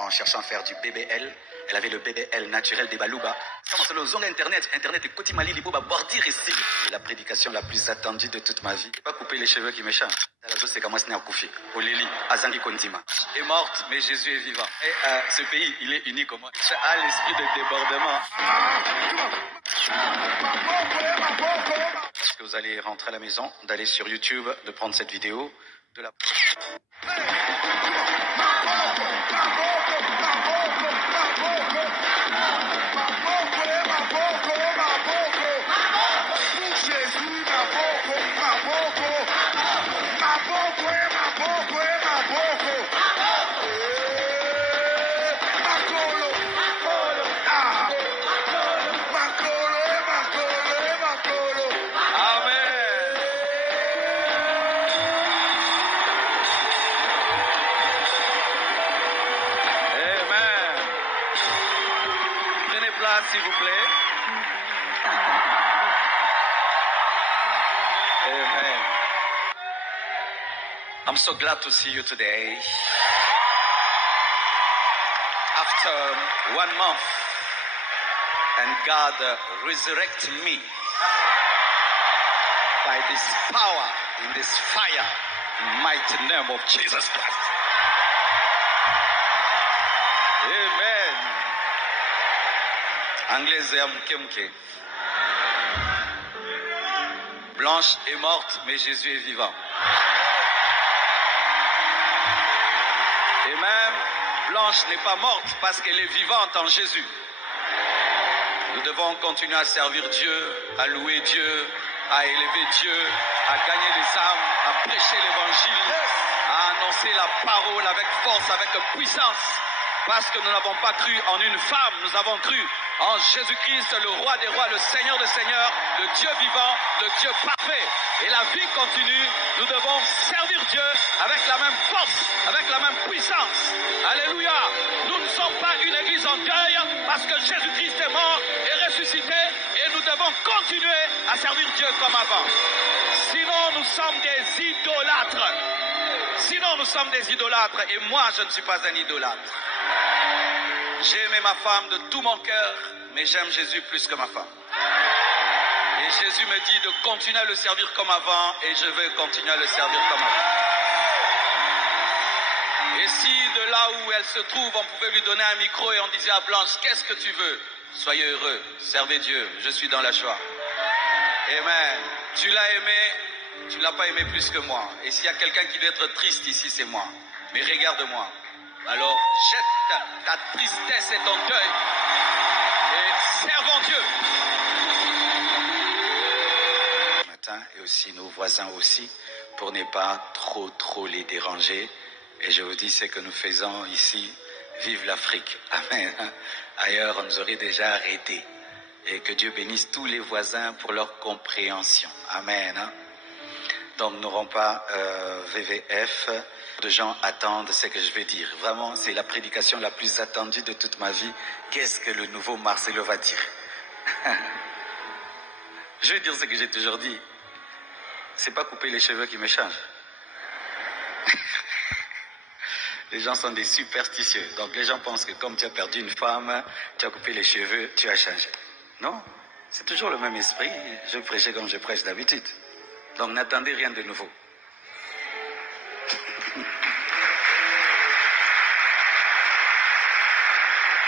En cherchant à faire du BBL, elle avait le BBL naturel des Balouba. C'est le zone Internet est Koti Mali Liboba Bordi Resti. C'est la prédication la plus attendue de toute ma vie. Pas couper les cheveux qui me chantent. C'est comme ça, Koufi. Oleli, Azangi Kondima. Est morte, mais Jésus est vivant. Et ce pays, il est unique au monde. Ça a l'esprit de débordement. Parce que vous allez rentrer à la maison, d'aller sur YouTube, de prendre cette vidéo, de la... S'il vous plaît. Amen. I'm so glad to see you today. After 1 month, and God resurrected me by this power, in this fire, in mighty name of Jesus Christ. Amen. Anglaise ya mke. Blanche est morte, mais Jésus est vivant. Et même Blanche n'est pas morte parce qu'elle est vivante en Jésus. Nous devons continuer à servir Dieu, à louer Dieu, à élever Dieu, à gagner les âmes, à prêcher l'évangile, à annoncer la parole avec force, avec puissance. Parce que nous n'avons pas cru en une femme, nous avons cru en Jésus-Christ, le roi des rois, le Seigneur des seigneurs, le Dieu vivant, le Dieu parfait. Et la vie continue, nous devons servir Dieu avec la même force, avec la même puissance. Alléluia. Nous ne sommes pas une église en deuil parce que Jésus-Christ est mort et ressuscité et nous devons continuer à servir Dieu comme avant. Sinon, nous sommes des idolâtres. Sinon, nous sommes des idolâtres et moi, je ne suis pas un idolâtre. J'ai aimé ma femme de tout mon cœur, mais j'aime Jésus plus que ma femme. Et Jésus me dit de continuer à le servir comme avant, et je veux continuer à le servir comme avant. Et si de là où elle se trouve, on pouvait lui donner un micro et on disait à Blanche, qu'est-ce que tu veux? Soyez heureux, servez Dieu, je suis dans la joie. Amen. Tu l'as aimé, tu ne l'as pas aimé plus que moi. Et s'il y a quelqu'un qui doit être triste ici, c'est moi. Mais regarde-moi. Alors jette ta tristesse et ton deuil et servons Dieu. Ce matin, et aussi nos voisins aussi, pour ne pas trop les déranger. Et je vous dis ce que nous faisons ici. Vive l'Afrique. Amen. Ailleurs, on nous aurait déjà arrêtés. Et que Dieu bénisse tous les voisins pour leur compréhension. Amen. Donc, nous n'aurons pas VVF. De gens attendent ce que je vais dire. Vraiment, c'est la prédication la plus attendue de toute ma vie. Qu'est-ce que le nouveau Marcelo va dire? Je vais dire ce que j'ai toujours dit. C'est pas couper les cheveux qui me change. Les gens sont des superstitieux. Donc, les gens pensent que comme tu as perdu une femme, tu as coupé les cheveux, tu as changé. Non, c'est toujours le même esprit. Je prêchais comme je prêche d'habitude. Donc, n'attendez rien de nouveau.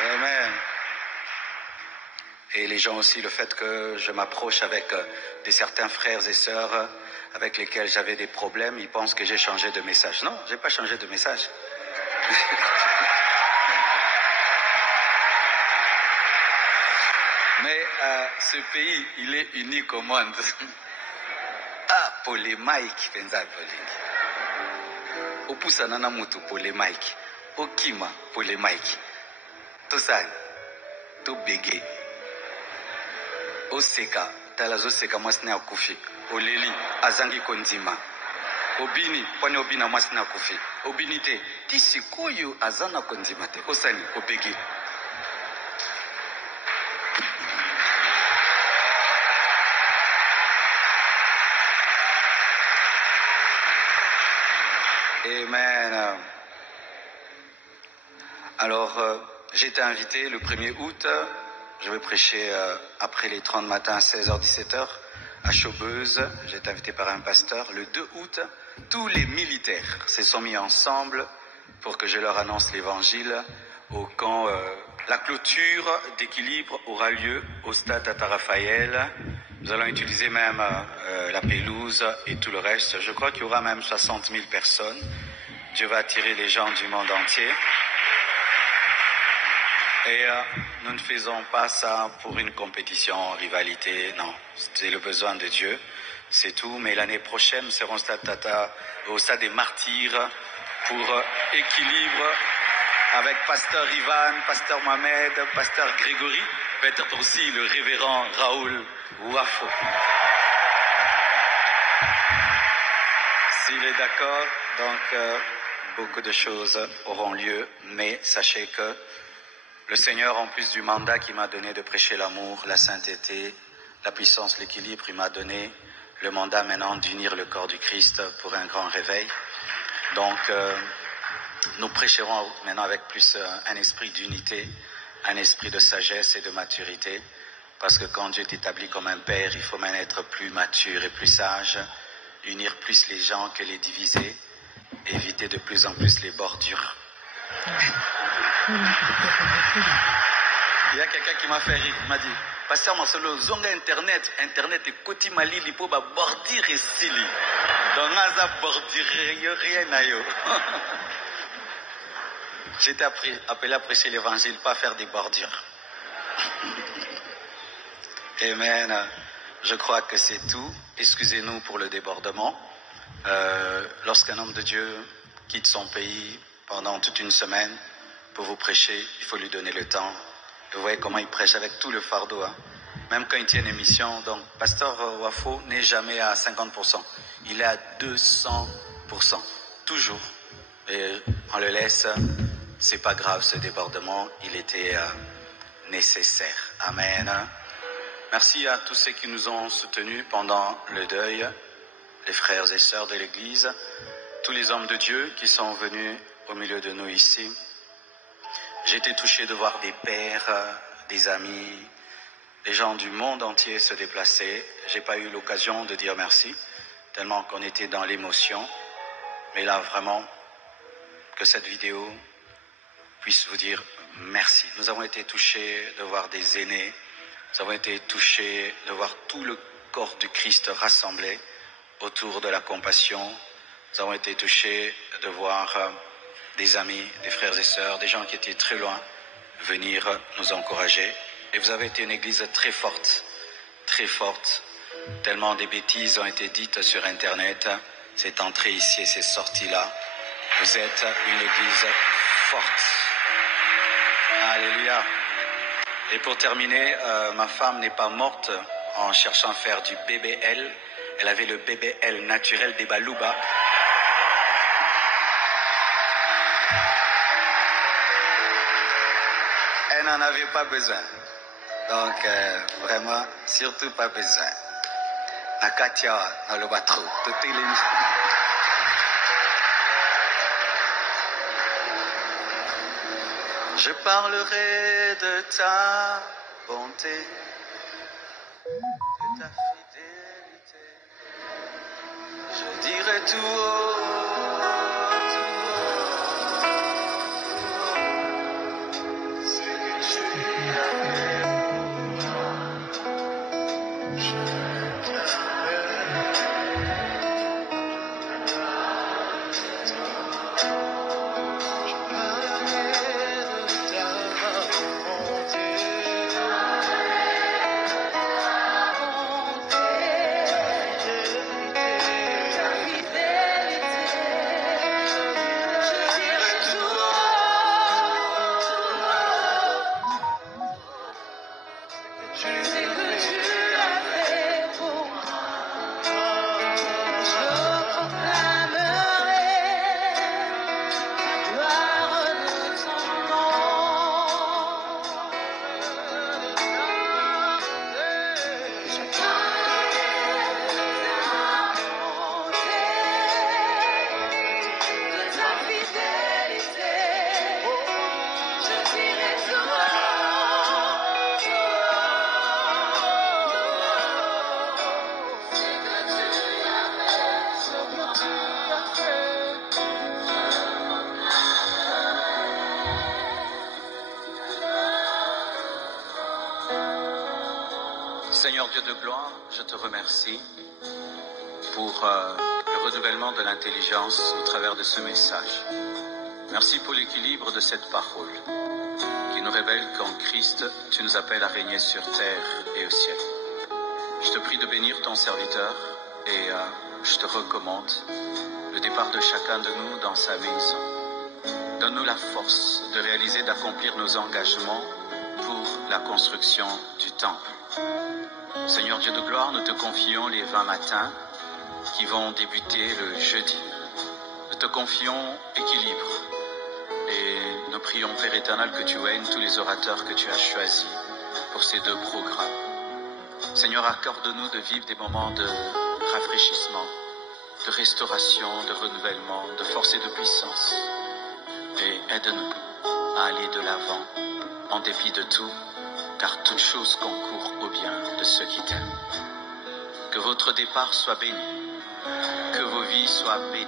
Amen. Et les gens aussi, le fait que je m'approche avec certains frères et sœurs avec lesquels j'avais des problèmes, ils pensent que j'ai changé de message. Non, je n'ai pas changé de message. Mais ce pays, il est unique au monde. Ah, polémique, penza polémique. Opusa nana mutu polémique. Okima polémique. Tosani, to bege. Oseka, talazo seka mwasina akufi. Oleli, azangi kondima. Obini, pwane obina mwasina akufi. Obini te, tisi koyo azana kondima te. Osani, obege. Amen. Alors, j'ai été invité le 1er août, je vais prêcher après les 30 matins à 16h, 17h à Chaubeuse. J'ai été invité par un pasteur. Le 2 août, tous les militaires se sont mis ensemble pour que je leur annonce l'évangile au camp. La clôture d'équilibre aura lieu au stade Tata Raphaël. Nous allons utiliser même la pelouse et tout le reste. Je crois qu'il y aura même 60 000 personnes. Dieu va attirer les gens du monde entier. Et nous ne faisons pas ça pour une compétition, rivalité, non. C'est le besoin de Dieu, c'est tout. Mais l'année prochaine, nous serons au stade des Martyrs pour équilibre avec Pasteur Ivan, Pasteur Mohamed, Pasteur Grégory, peut-être aussi le révérend Raoul Wafo. S'il est d'accord, donc beaucoup de choses auront lieu, mais sachez que le Seigneur, en plus du mandat qu'il m'a donné de prêcher l'amour, la sainteté, la puissance, l'équilibre, il m'a donné le mandat maintenant d'unir le corps du Christ pour un grand réveil. Donc, nous prêcherons maintenant avec plus un esprit d'unité, un esprit de sagesse et de maturité, parce que quand Dieu t'établit comme un père, il faut même être plus mature et plus sage, unir plus les gens que les diviser, éviter de plus en plus les bordures. Il y a quelqu'un qui m'a fait rire, il m'a dit, Pasteur Marcelo, zonga internet est côté mali lipo ba bordir et sili. Donc naza bordir rien na yo. J'ai été appelé à prêcher l'évangile, pas faire des bordures. Amen. Je crois que c'est tout. Excusez-nous pour le débordement. Lorsqu'un homme de Dieu quitte son pays pendant toute une semaine pour vous prêcher, il faut lui donner le temps. Et vous voyez comment il prêche avec tout le fardeau. Hein. Même quand il tient une émission, donc Pasteur Wafo n'est jamais à 50%. Il est à 200%. Toujours. Et on le laisse. C'est pas grave ce débordement. Il était nécessaire. Amen. Merci à tous ceux qui nous ont soutenus pendant le deuil, les frères et sœurs de l'Église, tous les hommes de Dieu qui sont venus au milieu de nous ici. J'ai été touché de voir des pères, des amis, des gens du monde entier se déplacer. J'ai pas eu l'occasion de dire merci, tellement qu'on était dans l'émotion. Mais là, vraiment, que cette vidéo puisse vous dire merci. Nous avons été touchés de voir des aînés. Nous avons été touchés de voir tout le corps du Christ rassemblé autour de la compassion. Nous avons été touchés de voir des amis, des frères et sœurs, des gens qui étaient très loin, venir nous encourager. Et vous avez été une église très forte, tellement des bêtises ont été dites sur Internet. C'est entré ici et c'est sorti là. Vous êtes une église forte. Alléluia. Et pour terminer, ma femme n'est pas morte en cherchant à faire du BBL. Elle avait le BBL naturel des Balouba. Elle n'en avait pas besoin. Donc, vraiment, surtout pas besoin. Nakatia, dans le bateau. Je parlerai de ta bonté, de ta fidélité. Je dirai tout haut, ce que tu as fait pour moi. Je Seigneur Dieu de gloire, je te remercie pour le renouvellement de l'intelligence au travers de ce message. Merci pour l'équilibre de cette parole qui nous révèle qu'en Christ, tu nous appelles à régner sur terre et au ciel. Je te prie de bénir ton serviteur et je te recommande le départ de chacun de nous dans sa maison. Donne-nous la force de réaliser, d'accomplir nos engagements pour la construction du temple. Seigneur Dieu de gloire, nous te confions les 20 matins qui vont débuter le jeudi. Nous te confions équilibre et nous prions, Père éternel, que tu aignes tous les orateurs que tu as choisis pour ces 2 programmes. Seigneur, accorde-nous de vivre des moments de rafraîchissement, de restauration, de renouvellement, de force et de puissance. Et aide-nous à aller de l'avant en dépit de tout, car toute chose concourt au bien de ceux qui t'aiment. Que votre départ soit béni, que vos vies soient bénies,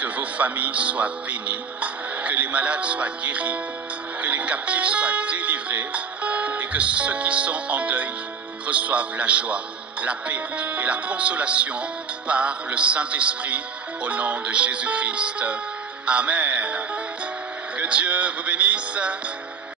que vos familles soient bénies, que les malades soient guéris, que les captifs soient délivrés et que ceux qui sont en deuil reçoivent la joie, la paix et la consolation par le Saint-Esprit au nom de Jésus-Christ. Amen. Que Dieu vous bénisse.